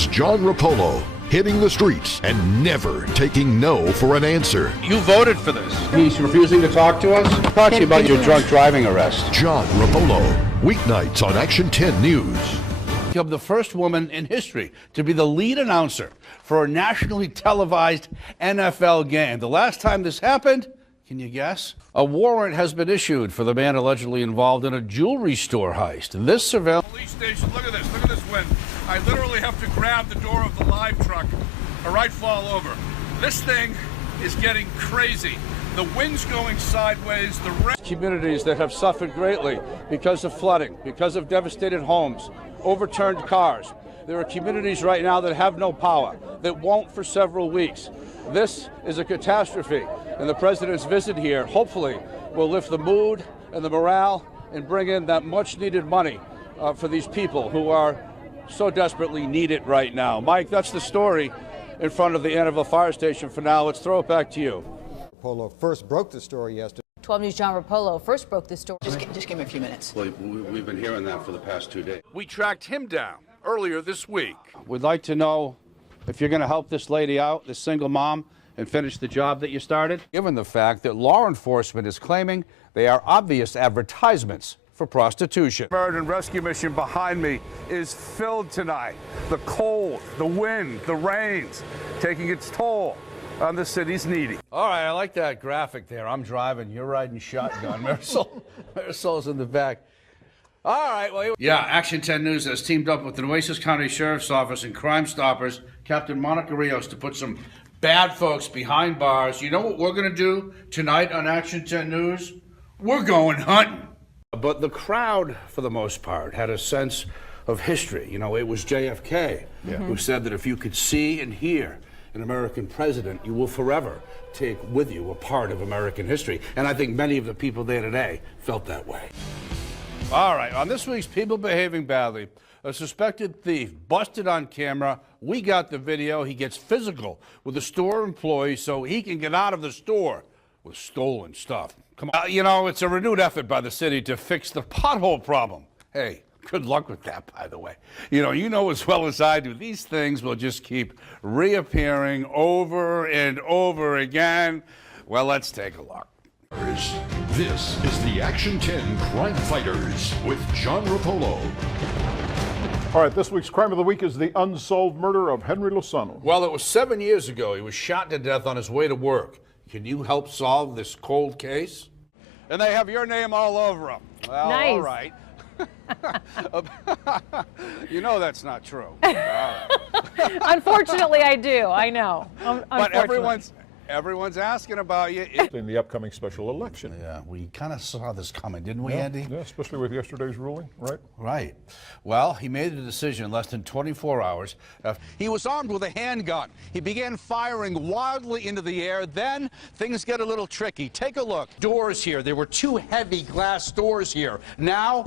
Here's John Rupolo, hitting the streets and never taking no for an answer. You voted for this. He's refusing to talk to us. Talk to you about your drunk driving arrest. John Rupolo, weeknights on Action 10 News. Become the first woman in history to be the lead announcer for a nationally televised NFL game. The last time this happened, can you guess? A warrant has been issued for the man allegedly involved in a jewelry store heist. This surveillance... Police station, look at this wind. I literally have to grab the door of the live truck or I'd fall over. This thing is getting crazy. The wind's going sideways, the rain... Communities that have suffered greatly because of flooding, because of devastated homes, overturned cars. There are communities right now that have no power, that won't for several weeks. This is a catastrophe, and the president's visit here hopefully will lift the mood and the morale and bring in that much-needed money for these people who are so desperately need it right now. Mike, that's the story in front of the Annabelle Fire Station for now. Let's throw it back to you. Rupolo first broke the story yesterday. 12 News' John Rupolo first broke this story. Just give me a few minutes. Well, we've been hearing that for the past 2 days. We tracked him down earlier this week. We'd like to know if you're going to help this lady out, this single mom, and finish the job that you started. Given the fact that law enforcement is claiming they are obvious advertisements for prostitution. American rescue mission behind me is filled tonight. The cold, the wind, the rains, taking its toll on the city's needy. All right, I like that graphic there. I'm driving, you're riding shotgun. Marisol's in the back. All right, well, yeah, Action 10 News has teamed up with the Nueces County Sheriff's Office and Crime Stoppers, Captain Monica Rios, to put some bad folks behind bars. You know what we're going to do tonight on Action 10 News? We're going hunting. But the crowd, for the most part, had a sense of history. You know, it was JFK who said that if you could see and hear an American president, you will forever take with you a part of American history. And I think many of the people there today felt that way. All right, on this week's People Behaving Badly, a suspected thief busted on camera. We got the video. He gets physical with a store employee so he can get out of the store with stolen stuff. Come on. You know, it's a renewed effort by the city to fix the pothole problem. Hey, good luck with that, by the way. You know as well as I do, these things will just keep reappearing over and over again. Well, let's take a look. This is the Action 10 Crime Fighters with John Rupolo. All right, this week's Crime of the Week is the unsolved murder of Henry Lozano. Well, it was 7 years ago. He was shot to death on his way to work. Can you help solve this cold case? And they have your name all over them. Well, nice. All right. You know that's not true. All right. Unfortunately, I do. I know. But everyone's asking about you. In the upcoming special election. Yeah, we kind of saw this coming, didn't we, Andy? Yeah, especially with yesterday's ruling, right? Right. Well, he made a decision in less than 24 hours. He was armed with a handgun. He began firing wildly into the air. Then things get a little tricky. Take a look. Doors here. There were 2 heavy glass doors here. Now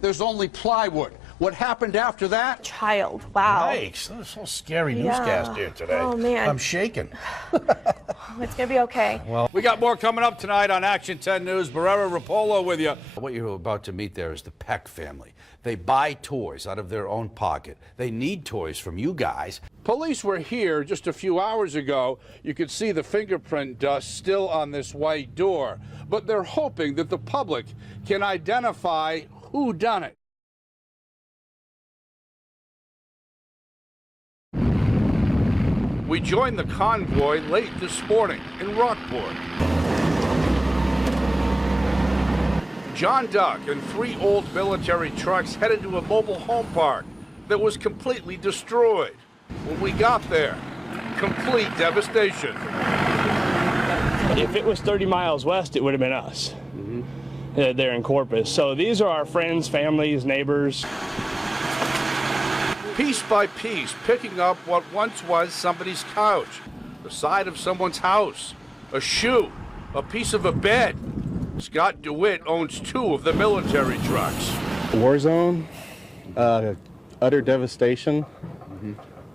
there's only plywood. What happened after that? Child, wow. Yikes, that was so scary newscast here today. Oh, man. I'm shaking. It's going to be okay. Well, we got more coming up tonight on Action 10 News. Barrera Rupolo with you. What you're about to meet there is the Peck family. They buy toys out of their own pocket. They need toys from you guys. Police were here just a few hours ago. You could see the fingerprint dust still on this white door. But they're hoping that the public can identify who done it. We joined the convoy late this morning in Rockport. John Duck and 3 old military trucks headed to a mobile home park that was completely destroyed. When we got there, complete devastation. If it was 30 miles west, it would have been us. There in Corpus. So these are our friends, families, neighbors. Piece by piece, picking up what once was somebody's couch, the side of someone's house, a shoe, a piece of a bed. Scott DeWitt owns 2 of the military trucks. War zone, utter devastation.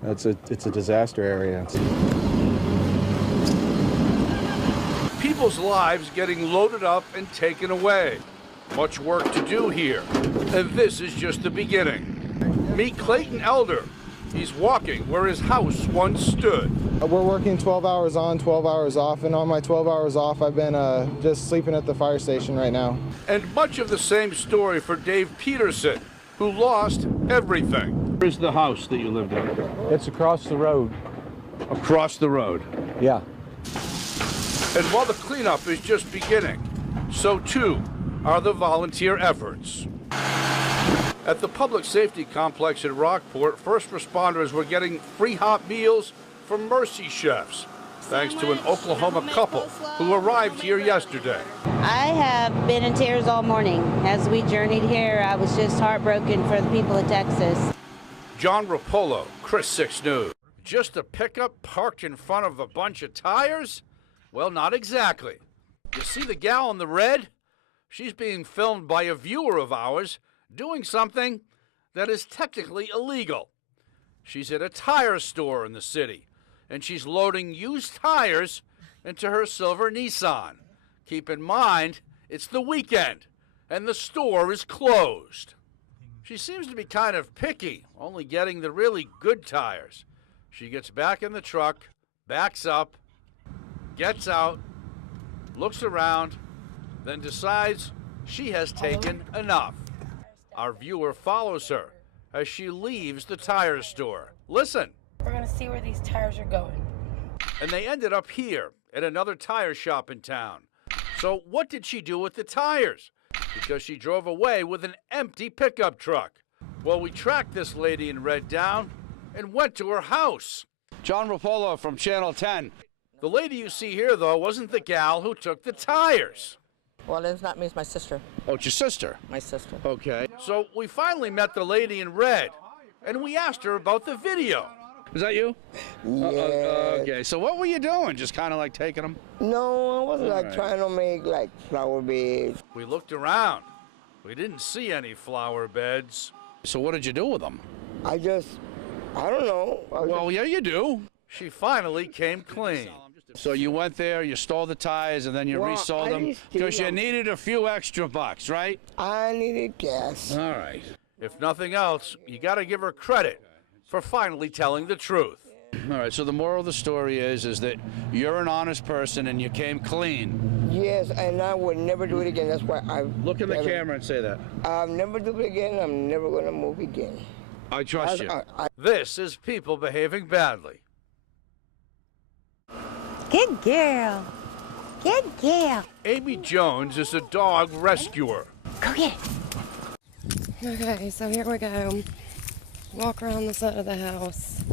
It's a disaster area. People's lives getting loaded up and taken away. Much work to do here, and this is just the beginning. Meet Clayton Elder, He's walking where his house once stood. We're working 12 hours on, 12 hours off, and on my 12 hours off, I've been just sleeping at the fire station right now. And much of the same story for Dave Peterson, who lost everything. Where's the house that you lived in? It's across the road. Across the road. Yeah. And while the cleanup is just beginning, so too are the volunteer efforts. At the public safety complex in Rockport, first responders were getting free hot meals from Mercy Chefs, thanks to an Oklahoma couple who arrived here yesterday. I have been in tears all morning. As we journeyed here, I was just heartbroken for the people of Texas. John Rupolo, Chris 6 News. Just a pickup parked in front of a bunch of tires? Well, not exactly. You see the gal in the red? She's being filmed by a viewer of ours doing something that is technically illegal. She's at a tire store in the city, and she's loading used tires into her silver Nissan. Keep in mind, it's the weekend, and the store is closed. She seems to be kind of picky, only getting the really good tires. She gets back in the truck, backs up, gets out, looks around, then decides she has taken enough. Our viewer follows her as she leaves the tire store. Listen. We're gonna see where these tires are going. And they ended up here at another tire shop in town. So what did she do with the tires? Because she drove away with an empty pickup truck. Well, we tracked this lady in red down and went to her house. John Rupolo from Channel 10. The lady you see here, though, wasn't the gal who took the tires. Well, it's not me, it's my sister. Oh, it's your sister? My sister. Okay. So we finally met the lady in red, and we asked her about the video. Is that you? Yeah. Okay, so what were you doing? Just kind of like taking them? No, I wasn't trying to make like flower beds. We looked around. We didn't see any flower beds. So what did you do with them? I don't know. Well, yeah, you do. She finally came clean. So you went there, you stole the tires, and then you resold them because you needed a few extra bucks, right? I needed gas. All right. If nothing else, you got to give her credit for finally telling the truth. All right, so the moral of the story is that you're an honest person and you came clean. Yes, and I would never do it again. That's why I look in the camera and say that. I'll never do it again. I'm never going to move again. I trust you. This is people behaving badly. Good girl. Good girl. Amy Jones is a dog rescuer. Go get it. Okay, so here we go. Walk around the side of the house.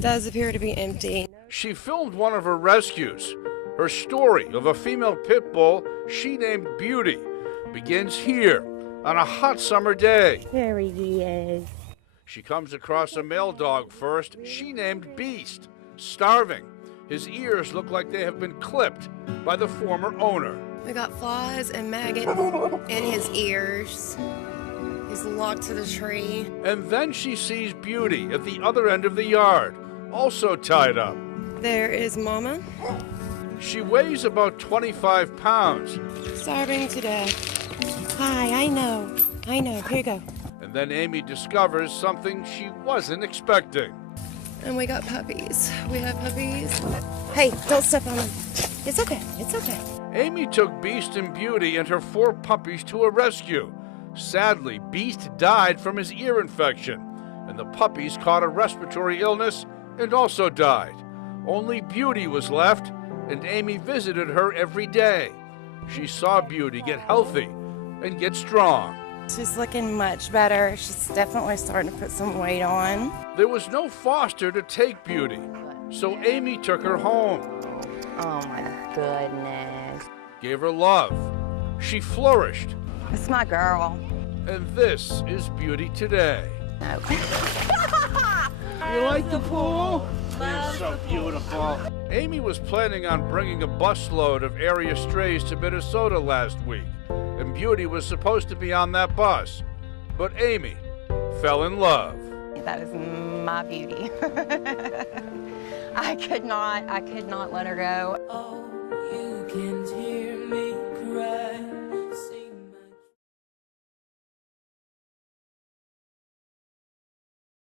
Does appear to be empty. She filmed one of her rescues. Her story of a female pit bull she named Beauty begins here on a hot summer day. There he is. She comes across a male dog first, she named Beast, starving. His ears look like they have been clipped by the former owner. We got flies and maggots in his ears. He's locked to the tree. And then she sees Beauty at the other end of the yard, also tied up. There is Mama. She weighs about 25 pounds. Starving to death. Hi, I know. Here you go. And then Amy discovers something she wasn't expecting. And we got puppies. We have puppies. Hey, don't step on them. It's okay. It's okay. Amy took Beast and Beauty and her 4 puppies to a rescue. Sadly, Beast died from his ear infection, and the puppies caught a respiratory illness and also died. Only Beauty was left, and Amy visited her every day. She saw Beauty get healthy and get strong. She's looking much better. She's definitely starting to put some weight on. There was no foster to take Beauty, so Amy took her home. Oh my goodness. Gave her love. She flourished. It's my girl. And this is Beauty today. No. You like the pool? You're so beautiful. Amy was planning on bringing a busload of area strays to Minnesota last week, and Beauty was supposed to be on that bus. But Amy fell in love. That is my beauty. I could not let her go. Oh, you can tear